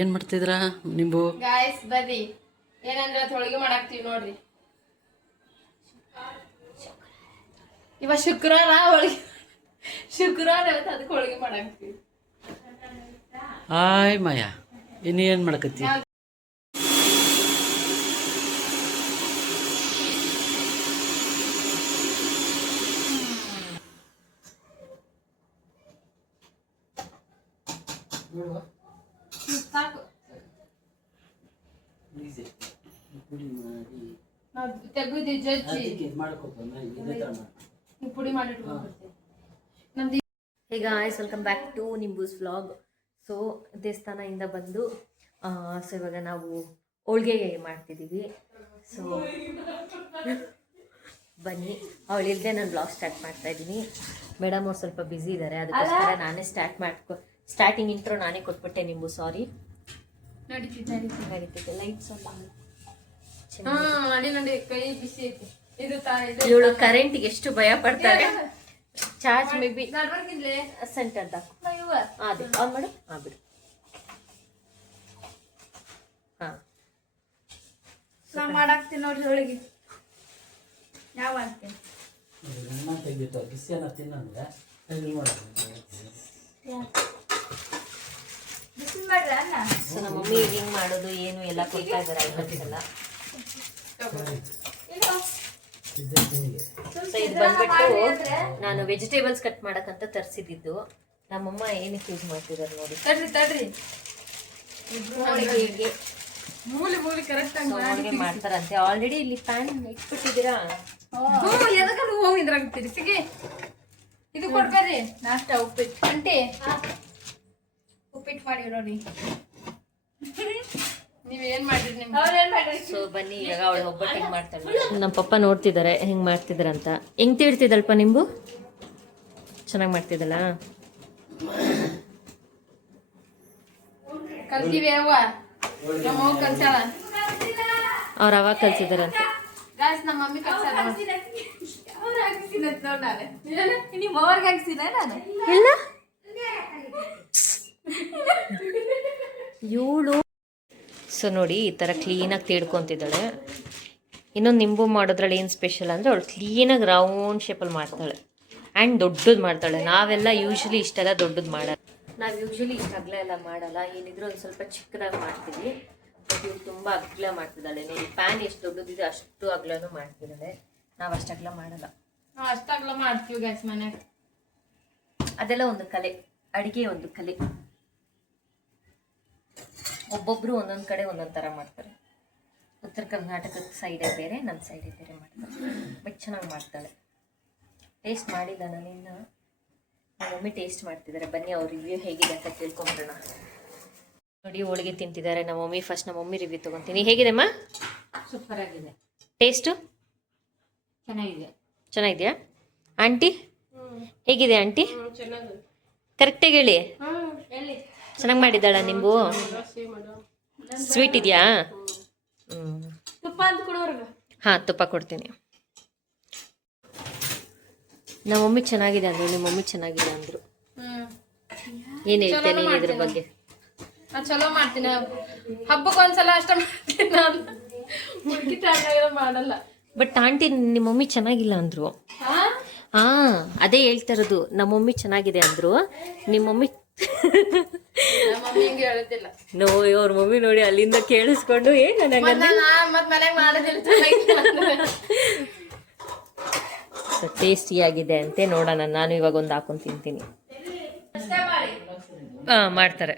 ಏನು ಮಾಡ್ತಿದ್ರಾ ನೀವು? ಗಾಯ್ಸ್ ಬರ್ರಿ, ಏನಂದ್ರೆ ಹೋಳಿಗೆ ಮಾಡಾಕ್ತಿವಿ ನೋಡ್ರಿ. ಇವ ಶುಕ್ರವಾರ ಹೋಳಿಗೆ, ಶುಕ್ರವಾರ ಇವತ್ತು ಅದಕ್ಕೆ ಹೋಳಿಗೆ ಮಾಡಾಕ್ತಿವಿ. ಮಾಯಾ, ಏನು ಮಾಡಕತ್ತಿ? ಸಾಕು ತೆಗುದಿ ಜಜ್ಜಿ ಪುಡಿ ಮಾಡಿಟ್ಕೊಳ್ತೀವಿ. Hey guys, welcome back to Nimboos vlog. So ದೇವಸ್ಥಾನದಿಂದ ಬಂದು ಸೊ ಇವಾಗ ನಾವು ಹೋಳಿಗೆ ಮಾಡ್ತಿದ್ದೀವಿ. ಸೊ ಬನ್ನಿ, ಅವಳಿಲ್ಲದೆ ನಾನು ವ್ಲಾಗ್ ಸ್ಟಾರ್ಟ್ ಮಾಡ್ತಾ ಇದ್ದೀನಿ. ಮೇಡಮ್ ಅವ್ರು ಸ್ವಲ್ಪ ಬ್ಯುಸಿ ಇದ್ದಾರೆ, ಅದಕ್ಕೋಸ್ಕರ ನಾನೇ ಸ್ಟಾರ್ಟಿಂಗ್ ಇಂಟ್ರೋ ನಾನೇ ಕೊಟ್ಬಿಟ್ಟೆ. ನಿಂಬು ಸಾರಿ. ನಡೀತಿದ್ದೆ ಲೈಟ್ಸ್ ಇವಳು ಕರೆಂಟ್ಗೆ ಎಷ್ಟು ಭಯ ಪಡ್ತಾರೆ. ಚಾರ್ಜ್ ಮೇ ಬಿ ಸೆಂಟರ್ ಅದೇ ಆನ್ ಮಾಡು. ಬಿಡು. ನಾ ಮಾಡಾಕ್ತೀನಿ ನೋಡ್ರಿ ಹೋಳಿಗೆ. ಯಾವ ಮಾಡ್ತೀನಿ ಸೊ ನಮ್ಮ ಮಮ್ಮಿ ಹಿಂಗ್ ಮಾಡೋದು ಏನು ಎಲ್ಲ ಕೊಡ್ತಾ ಇದಾರೆ ಐಟಮ್ಸ್. ಸೊ ಇದು ಬಂದ್ಬಿಟ್ಟು ನಾನು ವೆಜಿಟೇಬಲ್ಸ್ ಕಟ್ ಮಾಡಕ್ಕಂತ ತರಿಸಿದ್ದು. ನಮ್ಮಮ್ಮ ಏನಕ್ಕೆ ಯೂಸ್ ಮಾಡ್ತಿದ್ದಾರೆ ನೋಡಿ. ತಡ್ರಿ ಹೋಳಿಗೆಗೆ ಮೂಲಿ ಕರೆಕ್ಟ್ ಆಗಿ ಮಾಡ್ತಾರಂತೆ. ಆಲ್ರೆಡಿ ಇಲ್ಲಿ ಪ್ಯಾನ್ ಇಟ್ಬಿಟ್ಟಿದ್ದೀರಾ? ಎದಕ್ಕಂತ ಹೋಗಿದ್ರಾಗ್ತೀರಿ ಸಿಗಿ. ಇದು ಕೊಡ್ಬೇಡ್ರಿ ನಾಷ್ಟ ಉಪ್ಪಿಟ್ಟು. ಅಂಟಿ ಉಪ್ಪಿಟ್ಟು ಮಾಡಿವಿ ನೋಡಿ. ನೀವೇನ್ ಮಾಡಿರಿ? ಸೊ ಬನ್ನಿ, ಇವಾಗ ಅವಳು ಒಬ್ಬಟ್ಟು ಹೆಂಗ್ ಮಾಡ್ತಾಳೆ. ನಮ್ಮ ಪಪ್ಪ ನೋಡ್ತಿದ್ದಾರೆ ಹೆಂಗ್ ಮಾಡ್ತಿದಾರಂತ. ಹೆಂಗ್ ತಿಳ್ತಿದಲ್ಪ ನಿಂಬು? ಚೆನ್ನಾಗಿ ಮಾಡ್ತಿದ್ದಲ್ಲ. ಕಲ್ತೀವಿ ಅವ್ವ, ನಮ್ಮ ಅವ್ವ ಕಲ್ಸಾಳ. ಅವ್ರ ಅವಾಗ ಕಲ್ಸಿದಾರಂತ. ಗಾಯ್ಸ್ ನಮ್ಮ ಮಮ್ಮಿ ಕಲ್ಸಾಳ. ನಿಮ್ಮ ಅವ್ರಿಗೆ ಹಾಕ್ಸಿನ ನಾನು ಇಲ್ಲ ಇವಳು. ಸೊ ನೋಡಿ, ಈ ಥರ ಕ್ಲೀನಾಗಿ ತಿಳ್ಕೊತಿದ್ದಾಳೆ. ಇನ್ನೊಂದು ನಿಂಬು ಮಾಡೋದ್ರಲ್ಲಿ ಏನು ಸ್ಪೆಷಲ್ ಅಂದರೆ ಅವಳು ಕ್ಲೀನಾಗಿ ರೌಂಡ್ ಶೇಪಲ್ಲಿ ಮಾಡ್ತಾಳೆ ಆ್ಯಂಡ್ ದೊಡ್ಡದು ಮಾಡ್ತಾಳೆ. ನಾವೆಲ್ಲ ಯೂಶ್ವಲಿ ಇಷ್ಟೆಲ್ಲ ದೊಡ್ಡದು ಮಾಡಲ್ಲ. ನಾವು ಯೂಶ್ವಲಿ ಇಷ್ಟು ಅಗಲ ಎಲ್ಲ ಮಾಡಲ್ಲ, ಏನಿದ್ರು ಒಂದು ಸ್ವಲ್ಪ ಚಿಕ್ಕದಾಗಿ ಮಾಡ್ತೀವಿ. ಬಟ್ ಇವ್ರು ತುಂಬ ಅಗಲ ಮಾಡ್ತಿದ್ದಾಳೆ ನೋಡಿ. ಪ್ಯಾನ್ ಎಷ್ಟು ದೊಡ್ಡದಿದೆ ಅಷ್ಟು ಅಗಲನೂ ಮಾಡ್ತಿದ್ದಾಳೆ. ನಾವು ಅಷ್ಟು ಅಗಲ ಮಾಡಲ್ಲ. ನಾವು ಅಷ್ಟು ಅಗಲ ಮಾಡ್ತೀವಿ ಗಾಯ್ಸ್ ಮನೆಗೆ. ಅದೆಲ್ಲ ಒಂದು ಕಲೆ, ಅಡುಗೆ ಒಂದು ಕಲೆ. ಒಬ್ಬೊಬ್ರು ಒಂದೊಂದು ಕಡೆ ಒಂದೊಂದು ಥರ ಮಾಡ್ತಾರೆ. ಉತ್ತರ ಕರ್ನಾಟಕದ ಸೈಡೇ ಬೇರೆ, ನಮ್ಮ ಸೈಡೇ ಬೇರೆ ಮಾಡ್ತಾರೆ. ಬಟ್ ಚೆನ್ನಾಗಿ ಮಾಡ್ತಾಳೆ. ಟೇಸ್ಟ್ ಮಾಡಿಲ್ಲ ನಾನು ಇನ್ನು. ನಮ್ಮ ಮಮ್ಮಿ ಟೇಸ್ಟ್ ಮಾಡ್ತಿದ್ದಾರೆ. ಬನ್ನಿ ಅವ್ರ ರಿವ್ಯೂ ಹೇಗಿದೆ ಅಂತ ತಿಳ್ಕೊಂಬಿಡೋಣ. ನೋಡಿ, ಹೋಳಿಗೆ ತಿಂತಿದ್ದಾರೆ ನಮ್ಮ ಮಮ್ಮಿ. ಫಸ್ಟ್ ನಮ್ಮ ಮಮ್ಮಿ ರಿವ್ಯೂ ತೊಗೊತೀನಿ. ಹೇಗಿದೆಮ್ಮ? ಸೂಪರ್ ಆಗಿದೆ. ಟೇಸ್ಟು ಚೆನ್ನಾಗಿದೆ. ಚೆನ್ನಾಗಿದೆಯಾ ಆಂಟಿ? ಹೇಗಿದೆ ಆಂಟಿ? ಕರೆಕ್ಟಾಗಿ ಹೇಳಿ. ಚೆನ್ನಾಗಿ ಮಾಡಿದ್ದಾಳ ನಿಂಬು? ಸ್ವೀಟ್ ಇದೆಯಾ? ತುಪ್ಪ ಅಂತ ಕೊಡೋರ್ಗ. ಹಾಂ, ತುಪ್ಪ ಕೊಡ್ತೀನಿ. ನಮ್ಮ ಮಮ್ಮಿ ಚೆನ್ನಾಗಿದೆ ಅಂದರು, ನಿಮ್ಮ ಮಮ್ಮಿ ಚೆನ್ನಾಗಿದೆ ಅಂದರು. ಏನು ಹೇಳ್ತೇನೆ ನೀನು ಇದ್ರ ಬಗ್ಗೆ? ನಾನು ಚಲೋ ಮಾಡ್ತೀನಿ. ಹಬ್ಬಕ್ಕೆ ಒಂದ್ಸಲ ಅಷ್ಟ ಮಾಡ್ತೀನಿ ನಾನು, ಮಾಡಲ್ಲ. ಬಟ್ ಆಂಟಿ ನಿಮ್ಮ ಮಮ್ಮಿ ಚೆನ್ನಾಗಿಲ್ಲ ಅಂದರು. ಹಾಂ, ಅದೇ ಹೇಳ್ತಾ ಇರೋದು. ನಮ್ಮ ಮಮ್ಮಿ ಚೆನ್ನಾಗಿದೆ ಅಂದರು, ನಿಮ್ಮ ಮಮ್ಮಿ ನೋ. ಅವ್ರ ಮಮ್ಮಿ ನೋಡಿ ಅಲ್ಲಿಂದ ಕೇಳಿಸ್ಕೊಂಡು ಟೇಸ್ಟಿಯಾಗಿದೆ ಅಂತೆ. ನೋಡೋಣ, ನಾನು ಇವಾಗ ಒಂದು ಹಾಕೊಂಡು ತಿಂತೀನಿ. ಮಾಡ್ತಾರೆ.